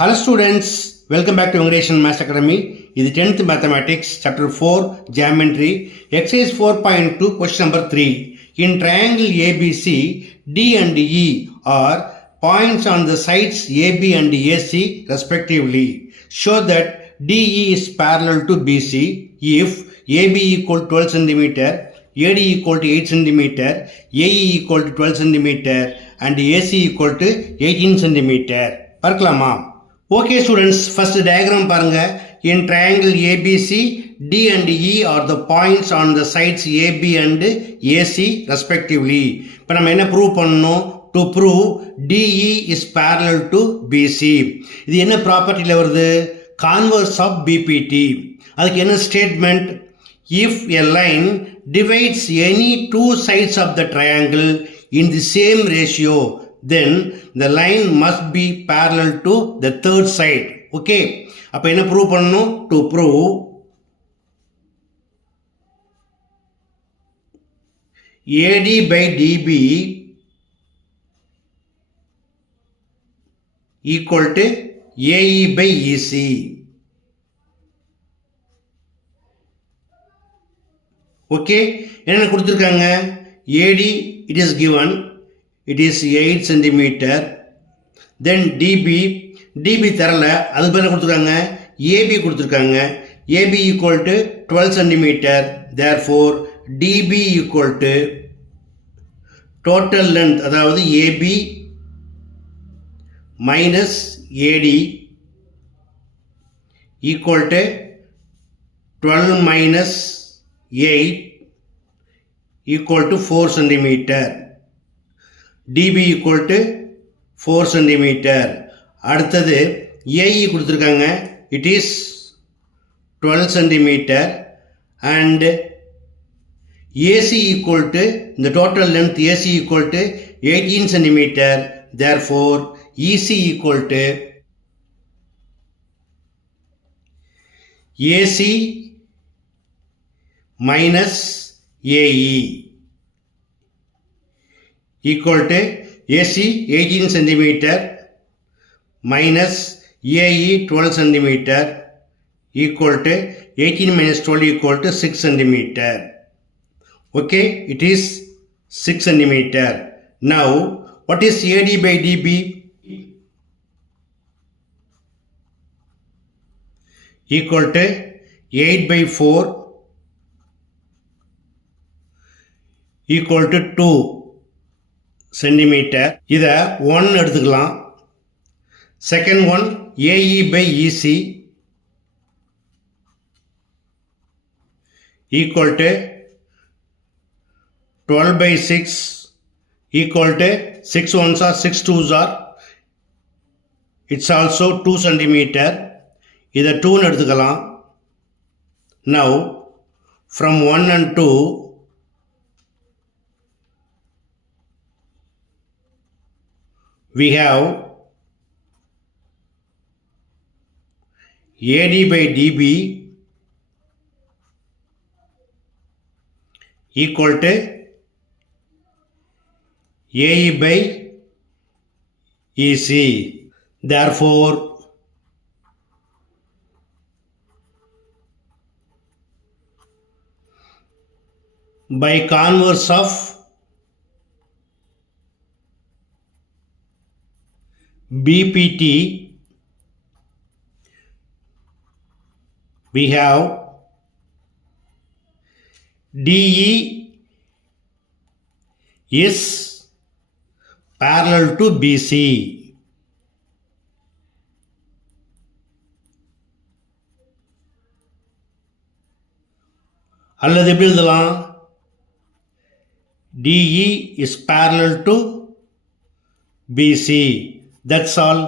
Hello students, welcome back to Venkateshan Maths Academy. This is 10th Mathematics, Chapter 4, Geometry, Exercise 4.2, Question number 3. In triangle ABC, D and E are points on the sides AB and AC respectively. Show that DE is parallel to BC if AB equal to 12 cm, AD equal to 8 cm, AE equal to 12 cm and AC equal to 18 cm. பார்க்கலாமா? Okay students, first diagram பாருங்க. In triangle ABC, D and E are the points on the sides AB and AC respectively. இப்போ நம்ம என்ன prove பண்ணணும்? To prove DE is parallel to BC. இது என்ன ப்ராப்பர்ட்டியில் வருது? Converse of BPT. அதுக்கு என்ன statement? If a line divides any two sides of the triangle in the same ratio, then the line must be parallel to the third side. Okay, அப்ப என்ன prove பண்ணணும்? To prove AD by DB equal to AE by EC. Okay, என்ன கொடுத்திருக்காங்க? AD it is given, it is 8 cm. Then DB தரல, அது பேர் கொடுத்திருக்காங்க AB கொடுத்திருக்காங்க. AB equal to 12 cm. Therefore DB equal to total length, அதாவது AB minus AD equal to 12 minus 8 equal to 4 cm. DB equal to 4 cm. அடுத்தது AE கொடுத்திருக்காங்க, it is 12 cm and AC equal to, the total length AC equal to 18 cm. Therefore EC equal to AC minus AE equal to AC 18 cm minus AE 12 cm equal to 18 minus 12 equal to 6 cm. Okay, it is 6 cm. Now what is AD by DB? Equal to 8 by 4 equal to 2 cm. இதை 1 எடுத்துக்கலாம். Second one AE by EC equal to 12 by 6 equal to 6 ones are 6 twos are, it's also 2 cm. இதை 2 எடுத்துக்கலாம். Now from 1 and 2 we have AD by DB equal to AE by EC. Therefore by converse of BPT we have DE is parallel to BC. அல்லது எப்படி எழுதலாம்? DE is parallel to BC. That's all.